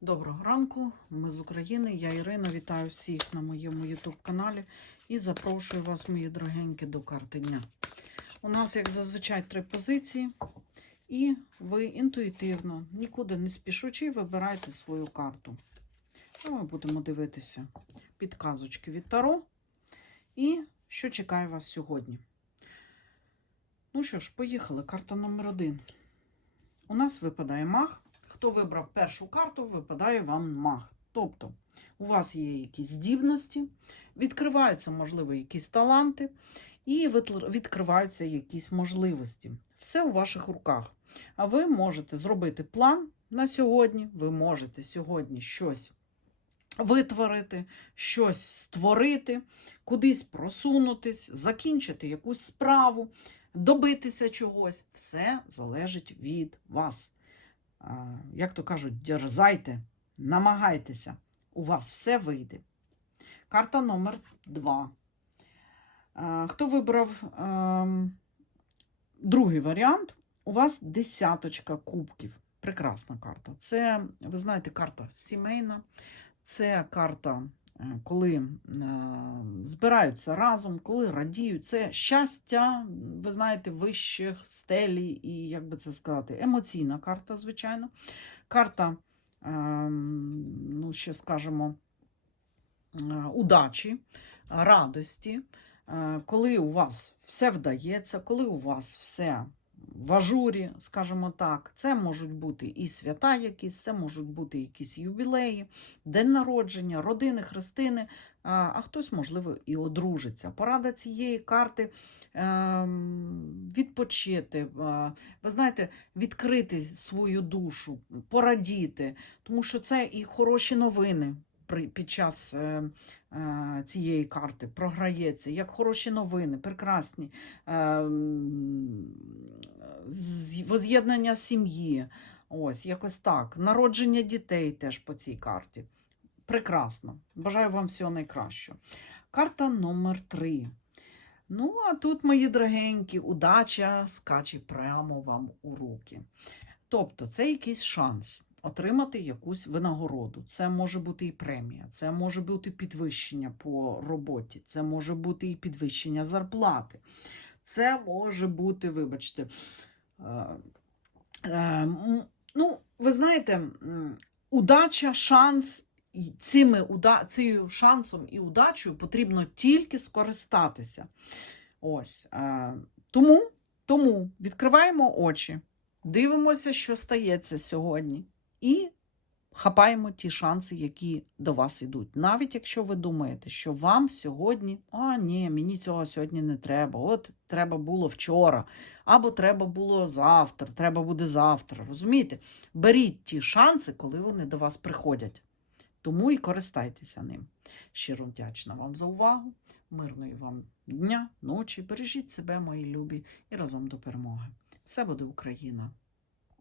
Доброго ранку, ми з України. Я Ірина. Вітаю всіх на моєму YouTube каналі і запрошую вас, мої дорогенькі, до карти дня. У нас, як зазвичай, три позиції, і ви інтуїтивно, нікуди не спішучи, вибирайте свою карту. А ми будемо дивитися підказочки від Таро і що чекає вас сьогодні. Ну що ж, поїхали. Карта номер один. У нас випадає маг. Хто вибрав першу карту, випадає вам маг. Тобто, у вас є якісь здібності, відкриваються, можливо, якісь таланти, і відкриваються якісь можливості. Все у ваших руках. А ви можете зробити план на сьогодні, ви можете сьогодні щось витворити, щось створити, кудись просунутись, закінчити якусь справу, добитися чогось. Все залежить від вас. Як то кажуть, дерзайте, намагайтеся, у вас все вийде. Карта номер 2. Хто вибрав ем, другий варіант? У вас десяточка кубків. Прекрасна карта. Це, ви знаєте, карта сімейна. Це карта, коли е, збираються разом, коли радіють. Це щастя, ви знаєте, вищих стелі і, як би це сказати, емоційна карта, звичайно. Карта, е, ну, ще скажемо, е, удачі, радості, е, коли у вас все вдається, коли у вас все в ажурі, скажімо так, це можуть бути і свята якісь, це можуть бути якісь ювілеї, день народження, родини, хрестини, а хтось, можливо, і одружиться. Порада цієї карти ем, відпочити, е, ви знаєте, відкрити свою душу, порадіти, тому що це і хороші новини під час е, е, цієї карти програється, як хороші новини, прекрасні. Воз'єднання сім'ї. Ось, якось так. Народження дітей теж по цій карті. Прекрасно. Бажаю вам всього найкращого. Карта номер три. Ну, а тут, мої дорогенькі, удача скаче прямо вам у руки. Тобто, це якийсь шанс отримати якусь винагороду. Це може бути і премія, це може бути підвищення по роботі, це може бути і підвищення зарплати. Це може бути, вибачте, ну, ви знаєте, удача, шанс. Цими уда... Цією шансом і удачею потрібно тільки скористатися. Ось. Е, тому, тому відкриваємо очі, дивимося, що стається сьогодні, і хапаємо ті шанси, які до вас йдуть. Навіть якщо ви думаєте, що вам сьогодні, а ні, мені цього сьогодні не треба. От треба було вчора, або треба було завтра, треба буде завтра. Розумієте? Беріть ті шанси, коли вони до вас приходять. Тому і користайтеся ним. Щиро вдячна вам за увагу. Мирної вам дня, ночі. Бережіть себе, мої любі, і разом до перемоги. Все буде Україна!